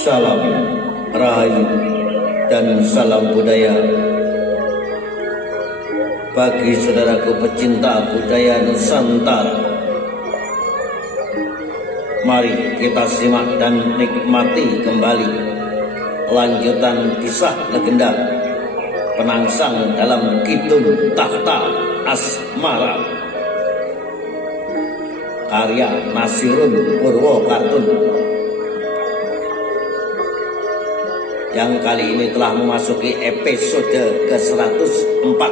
Salam Rahayu dan salam budaya bagi saudaraku pecinta budaya Nusantara. Mari kita simak dan nikmati kembali lanjutan kisah legenda penangsang dalam Kidung Tahta Asmara karya Nasirun Purwokartun, yang kali ini telah memasuki episode ke-104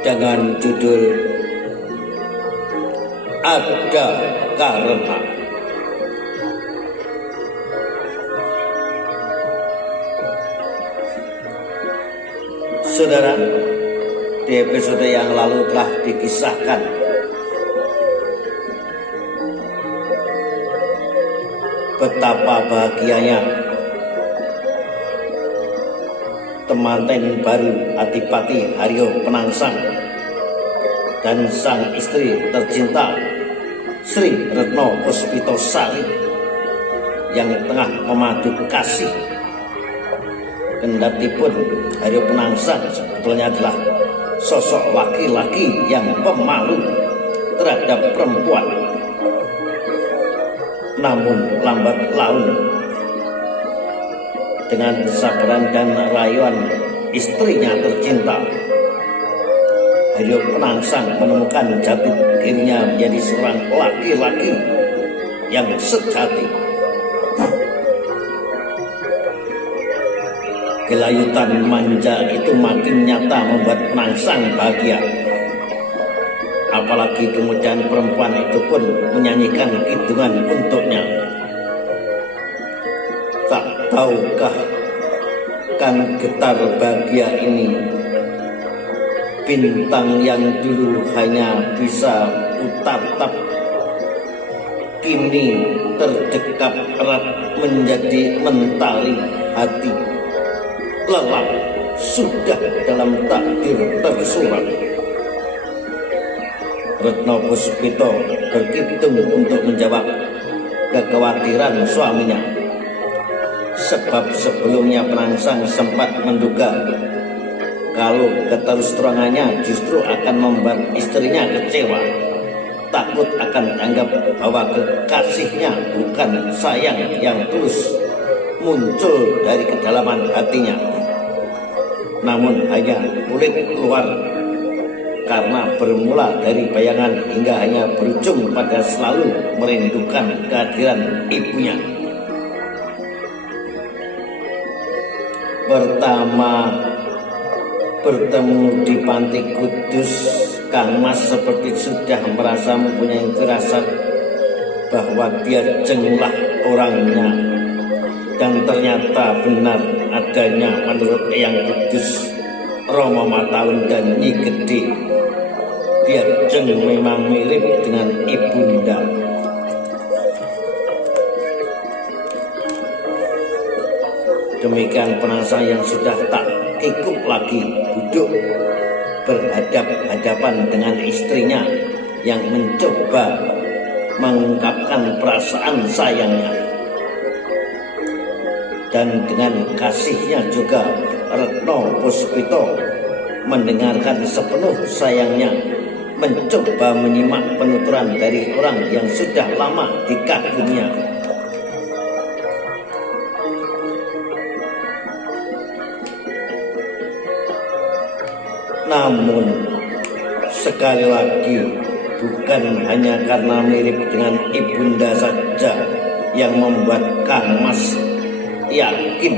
dengan judul Ada Karena. Saudara, di episode yang lalu telah dikisahkan betapa bahagianya temanten baru Adipati Haryo Penangsang dan sang istri tercinta Sri Retno Puspitasari yang tengah memadu kasih. Kendatipun Haryo Penangsang sebetulnya adalah sosok laki-laki yang pemalu terhadap perempuan, namun lambat laun dengan kesabaran dan rayuan istrinya tercinta, Haryo Penangsang menemukan jati dirinya menjadi seorang laki-laki yang sejati. Gelayutan manja itu makin nyata membuat Penangsang bahagia. Apalagi kemudian perempuan itu pun menyanyikan kidungan untuknya. Tak tahukah kan getar bahagia ini, bintang yang dulu hanya bisa kutatap kini terdekap erat menjadi mentari hati. Lelap sudah dalam takdir tersurat. Retno Puspito berkidung untuk menjawab kekhawatiran suaminya, sebab sebelumnya Penangsang sempat menduga kalau keterus-terangannya justru akan membuat istrinya kecewa, takut akan anggap bahwa kekasihnya bukan sayang yang tulus muncul dari kedalaman hatinya, namun hanya kulit luar, karena bermula dari bayangan hingga hanya berujung pada selalu merindukan kehadiran ibunya. Pertama bertemu di Panti Kudus, Kang Mas seperti sudah merasa mempunyai firasat bahwa dia jenglah orangnya, dan ternyata benar adanya menurut Eyang Kudus, Rama Mataun dan Nyi Gede. Dia jeng memang mirip dengan ibunda. Demikian Penangsang yang sudah tak kikuk lagi duduk berhadap-hadapan dengan istrinya yang mencoba mengungkapkan perasaan sayangnya. Dan dengan kasihnya juga Retno Puspito mendengarkan sepenuh sayangnya, mencoba menyimak penuturan dari orang yang sudah lama dikagumnya. Namun sekali lagi, bukan hanya karena mirip dengan ibunda saja yang membuat Kang Mas yakin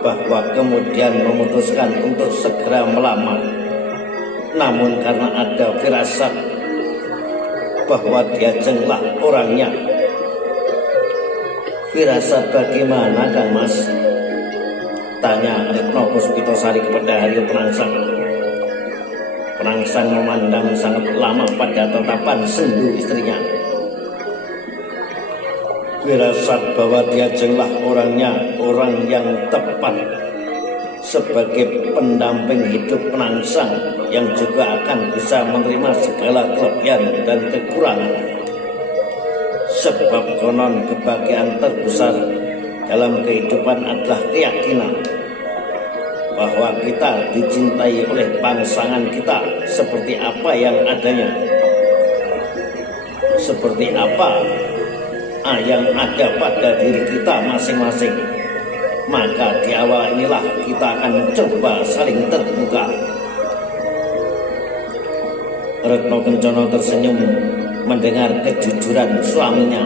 bahwa kemudian memutuskan untuk segera melamar, namun karena ada firasat bahwa dia jenglah orangnya. Firasat bagaimana, Kang Mas? Tanya Retno Puspitasari kepada Haryo Penangsang. Penangsang memandang sangat lama pada tatapan sendu istrinya. Firasat bahwa dia jenglah orangnya, orang yang tepat, sebagai pendamping hidup penangsang yang juga akan bisa menerima segala kelebihan dan kekurangan. Sebab konon kebahagiaan terbesar dalam kehidupan adalah keyakinan bahwa kita dicintai oleh pasangan kita seperti apa yang adanya, seperti apa yang ada pada diri kita masing-masing. Maka di awal inilah kita akan coba saling terbuka. Retno Kencana tersenyum mendengar kejujuran suaminya,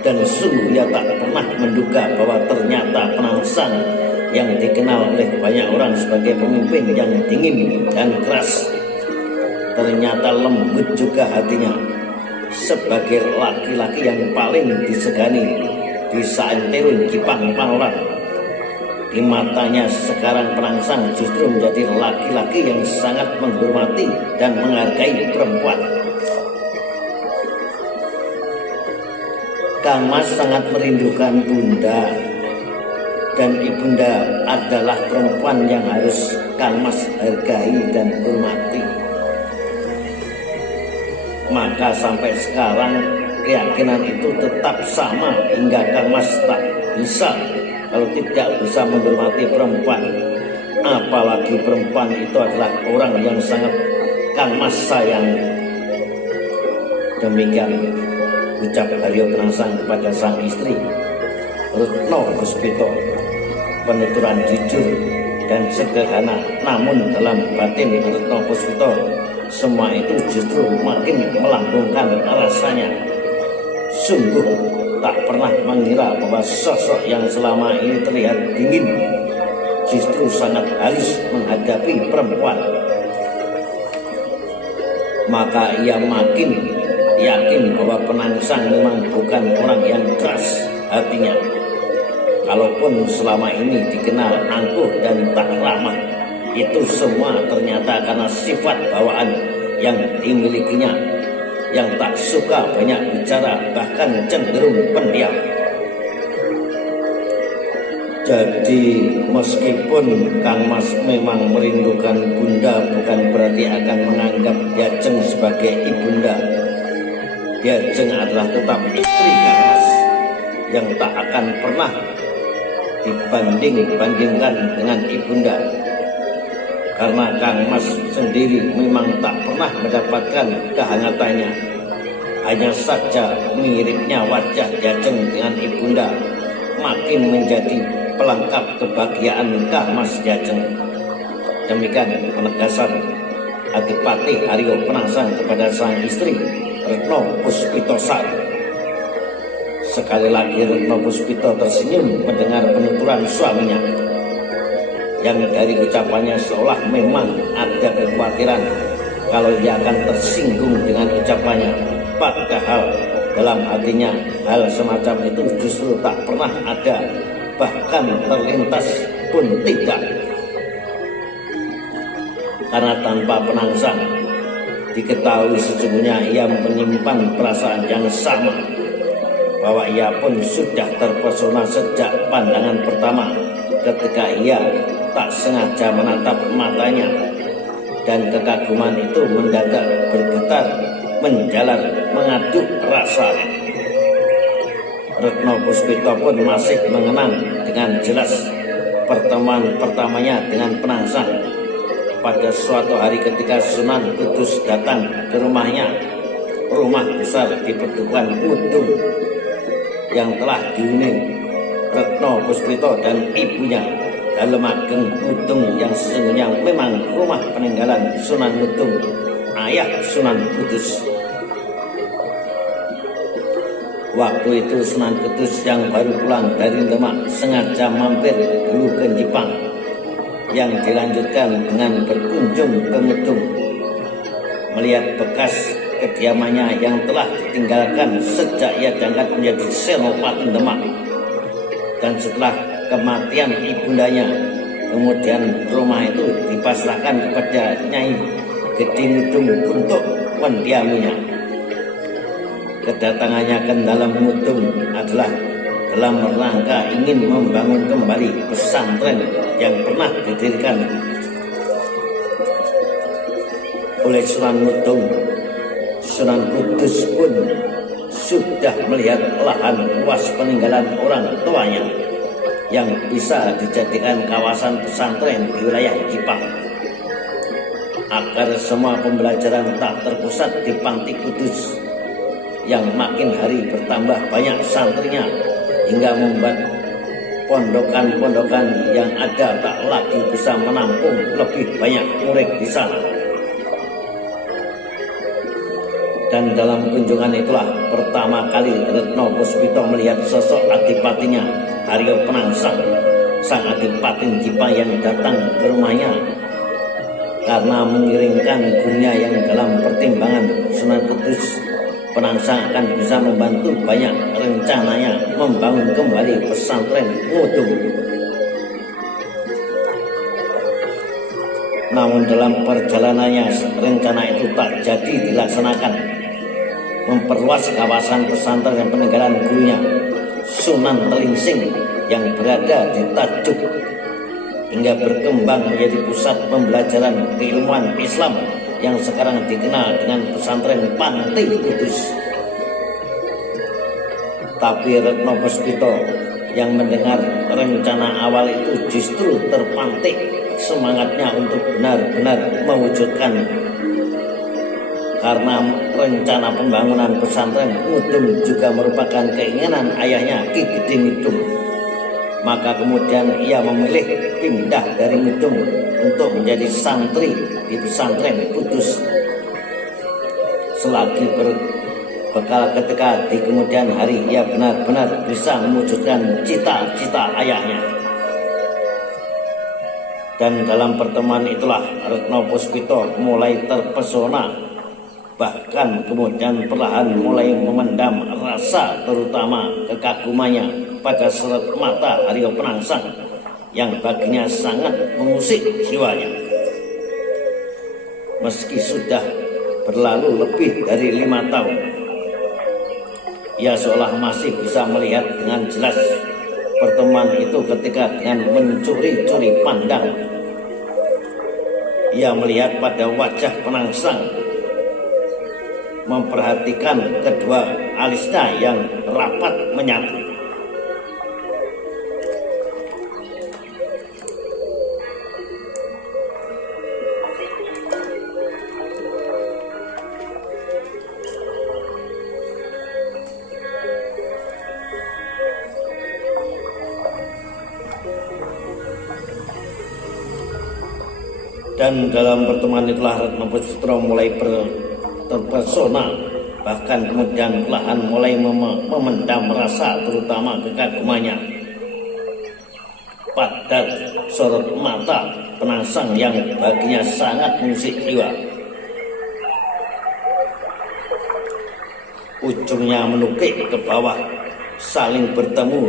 dan sungguh ia tak pernah menduga bahwa ternyata penangsang yang dikenal oleh banyak orang sebagai pemimpin yang dingin dan keras, ternyata lembut juga hatinya. Sebagai laki-laki yang paling disegani di Saenterun Jipang Panolan, di matanya sekarang penangsang justru menjadi laki-laki yang sangat menghormati dan menghargai perempuan. Kang Mas sangat merindukan Bunda, dan Ibunda adalah perempuan yang harus Kang Mas hargai dan hormati. Maka sampai sekarang keyakinan itu tetap sama hingga Kang Mas tak bisa kalau tidak bisa menghormati perempuan. Apalagi perempuan itu adalah orang yang sangat Kang Mas sayang. Demikian ucap Haryo Penangsang kepada sang istri Retno Puspito. Penuturan jujur dan sederhana, namun dalam batin Retno Puspito semua itu justru makin melambungkan rasanya. Sungguh tak pernah mengira bahwa sosok yang selama ini terlihat dingin justru sangat halus menghadapi perempuan. Maka ia makin yakin bahwa penangsang memang bukan orang yang keras hatinya. Kalaupun selama ini dikenal angkuh dan tak ramah, itu semua ternyata karena sifat bawaan yang dimilikinya, yang tak suka banyak bicara, bahkan cenderung pendiam. Jadi meskipun Kang Mas memang merindukan Bunda, bukan berarti akan menganggap Diajeng sebagai ibunda. Diajeng adalah tetap istri Kang Mas yang tak akan pernah dibanding-bandingkan dengan ibunda. Karena Kang Mas sendiri memang tak pernah mendapatkan kehangatannya. Hanya saja miripnya wajah Diajeng dengan ibunda makin menjadi pelengkap kebahagiaan Kang Mas Diajeng. Demikian penegasan Adipati Haryo Penangsang kepada sang istri Retno Puspitosari. Sekali lagi Retno Puspito tersenyum mendengar penuturan suaminya, yang dari ucapannya seolah memang ada kekhawatiran kalau ia akan tersinggung dengan ucapannya. Padahal dalam hatinya hal semacam itu justru tak pernah ada, bahkan terlintas pun tidak. Karena tanpa penangsang diketahui sesungguhnya ia menyimpan perasaan yang sama, bahwa ia pun sudah terpesona sejak pandangan pertama ketika ia tak sengaja menatap matanya, dan kekaguman itu mendadak bergetar, menjalar, mengaduk rasanya. Retno Puspito pun masih mengenang dengan jelas pertemuan pertamanya dengan penangsang pada suatu hari ketika Sunan Kudus datang ke rumahnya, rumah besar di Pedukuhan Ngudung yang telah dihuni Retno Puspito dan ibunya dalam ageng Ngudung yang sesungguhnya memang rumah peninggalan Sunan Ngudung, ayah Sunan Kudus. Waktu itu Sunan Kudus yang baru pulang dari Demak sengaja mampir dulu ke Jipang, yang dilanjutkan dengan berkunjung ke Ngudung, melihat bekas kediamannya yang telah ditinggalkan sejak ia diangkat menjadi Senopati Demak. Dan setelah kematian ibundanya, kemudian rumah itu dipasrahkan kepada Nyai Gede Ngudung untuk mendiaminya. Kedatangannya ke dalam Ngudung adalah dalam rangka ingin membangun kembali pesantren yang pernah didirikan oleh Sunan Ngudung, Sunan Kudus pun sudah melihat lahan luas peninggalan orang tuanya yang bisa dijadikan kawasan pesantren di wilayah Jipang, agar semua pembelajaran tak terpusat di Panti Kudus yang makin hari bertambah banyak santrinya, hingga membuat pondokan-pondokan yang ada tak lagi bisa menampung lebih banyak murid di sana. Dan dalam kunjungan itulah pertama kali Retno Puspito melihat sosok adipatinya Haryo Penangsang, sang adipati Jipang yang datang ke rumahnya karena mengiringkan gurunya yang dalam pertimbangan Sunan Kudus Penangsang akan bisa membantu banyak rencananya membangun kembali pesantren Ngudung. Namun dalam perjalanannya rencana itu tak jadi dilaksanakan. Memperluas kawasan pesantren dan peninggalan gurunya Sunan Telingsing yang berada di Tajuk hingga berkembang menjadi pusat pembelajaran keilmuan Islam yang sekarang dikenal dengan pesantren Panti Kudus. Tapi Retno Puspito yang mendengar rencana awal itu justru terpantik semangatnya untuk benar-benar mewujudkan, karena rencana pembangunan pesantren Ngudung juga merupakan keinginan ayahnya Ki Gede Ngudung. Maka kemudian ia memilih pindah dari Ngudung untuk menjadi santri di pesantren Kudus. Selagi berbekal ketika di kemudian hari ia benar-benar bisa mewujudkan cita-cita ayahnya. Dan dalam pertemuan itulah Retno Puspito mulai terpesona, bahkan kemudian perlahan mulai memendam rasa terutama kekagumannya pada sorot mata Haryo Penangsang yang baginya sangat mengusik jiwanya. Meski sudah berlalu lebih dari 5 tahun, ia seolah masih bisa melihat dengan jelas pertemuan itu ketika dengan mencuri-curi pandang ia melihat pada wajah Penangsang, memperhatikan kedua alisnya yang rapat menyatu. Dan dalam pertemuan itulah Retno Puspito mulai terpesona, bahkan kemudian perlahan mulai memendam rasa terutama kekagumannya pada sorot mata Penangsang yang baginya sangat mengusik jiwa. Ujungnya menukik ke bawah, saling bertemu,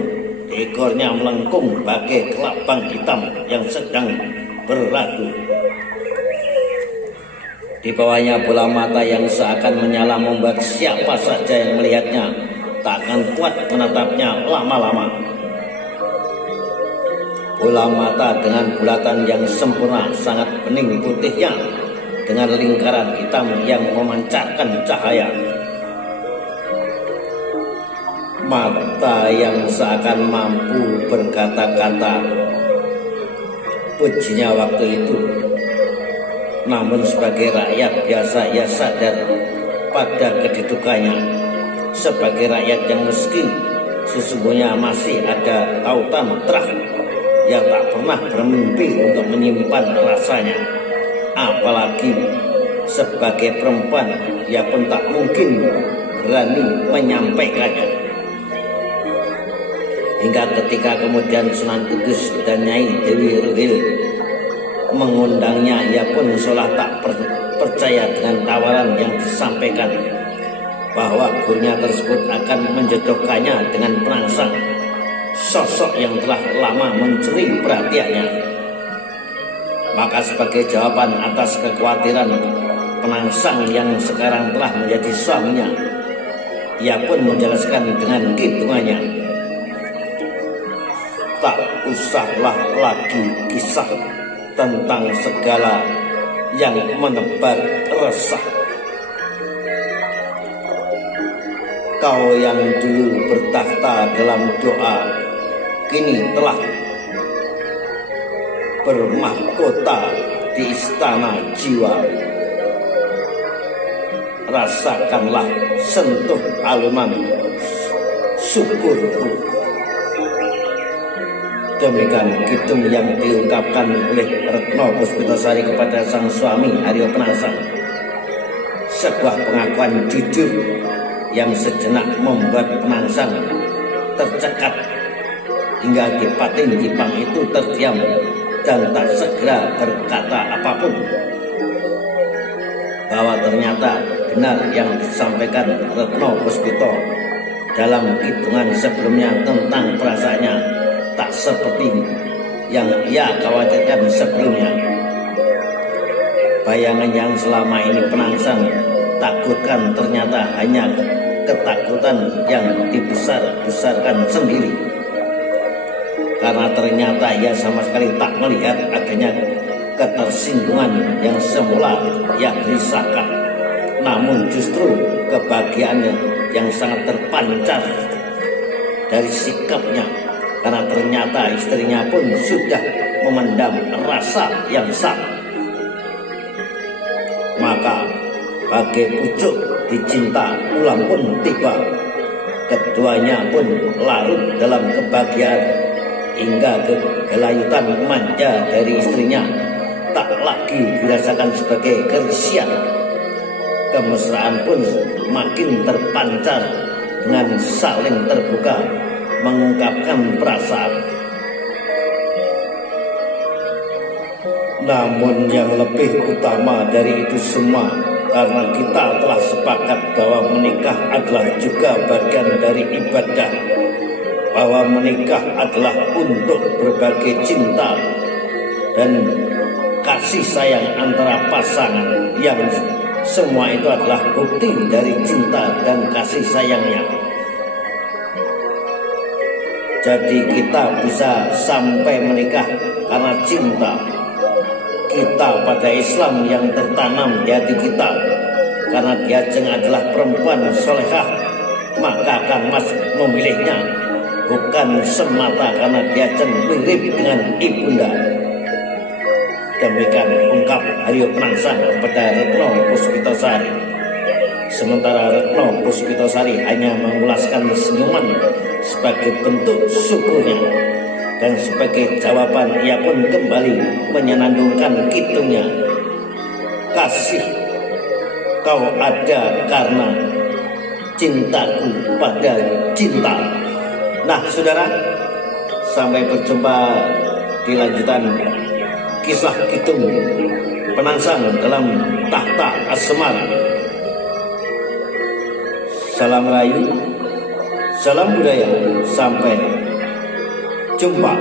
ekornya melengkung bagai kelabang hitam yang sedang berlagu. Di bawahnya bola mata yang seakan menyala membuat siapa saja yang melihatnya tak akan kuat menatapnya lama-lama. Bola mata dengan bulatan yang sempurna, sangat bening putihnya dengan lingkaran hitam yang memancarkan cahaya. Mata yang seakan mampu berkata-kata pujinya waktu itu. Namun sebagai rakyat biasa ia sadar pada kedudukannya sebagai rakyat yang miskin. Sesungguhnya masih ada tautan terah. Ia tak pernah bermimpi untuk menyimpan rasanya. Apalagi sebagai perempuan, ia pun tak mungkin berani menyampaikannya. Hingga ketika kemudian Sunan Kudus dan Nyai Dewi Ruhil mengundangnya, ia pun seolah tak percaya dengan tawaran yang disampaikan bahwa gurunya tersebut akan menjodohkannya dengan Penangsang, sosok yang telah lama mencuri perhatiannya. Maka sebagai jawaban atas kekhawatiran Penangsang yang sekarang telah menjadi suaminya, ia pun menjelaskan dengan hitungannya, tak usahlah lagi kisah tentang segala yang menebar resah. Kau yang dulu bertakhta dalam doa, kini telah bermahkota di istana jiwa. Rasakanlah sentuh alunan syukurku. Demikian kidung yang diungkapkan oleh Retno Puspitasari kepada sang suami Aryo Penangsang. Sebuah pengakuan jujur yang sejenak membuat Penangsang tercekat hingga Dipatin Jipang itu terdiam dan tak segera berkata apapun. Bahwa ternyata benar yang disampaikan Retno Puspito dalam kidungan sebelumnya tentang perasaannya tak seperti yang ia khawatirkan sebelumnya. Bayangan yang selama ini Penangsang takutkan ternyata hanya ketakutan yang dibesar-besarkan sendiri. Karena ternyata ia sama sekali tak melihat adanya ketersinggungan yang semula ia gelisahkan. Namun justru kebahagiaannya yang sangat terpancar dari sikapnya, karena ternyata istrinya pun sudah memendam rasa yang sama. Maka bagai pucuk dicinta ulang pun tiba. Keduanya pun larut dalam kebahagiaan hingga kegelayutan manja dari istrinya tak lagi dirasakan sebagai kerisauan. Kemesraan pun makin terpancar dengan saling terbuka mengungkapkan perasaan. Namun yang lebih utama dari itu semua, karena kita telah sepakat bahwa menikah adalah juga bagian dari ibadah, bahwa menikah adalah untuk berbagi cinta dan kasih sayang antara pasangan, yang semua itu adalah bukti dari cinta dan kasih sayangnya. Jadi kita bisa sampai menikah karena cinta kita pada Islam yang tertanam di hati kita. Karena Diajeng adalah perempuan solehah, maka Kang Mas memilihnya bukan semata karena Diajeng mirip dengan ibunda. Demikian ungkap Aryo Penangsang kepada Retno Puspitasari. Sementara Retno Puspitasari hanya mengulaskan senyuman sebagai bentuk syukurnya, dan sebagai jawaban ia pun kembali menyenandungkan kidungnya. Kasih kau ada karena cintaku pada cinta. Nah saudara, sampai berjumpa di lanjutan kisah kidung Penangsang dalam Tahta As-Semar. Salam rayu, salam budaya, sampai jumpa.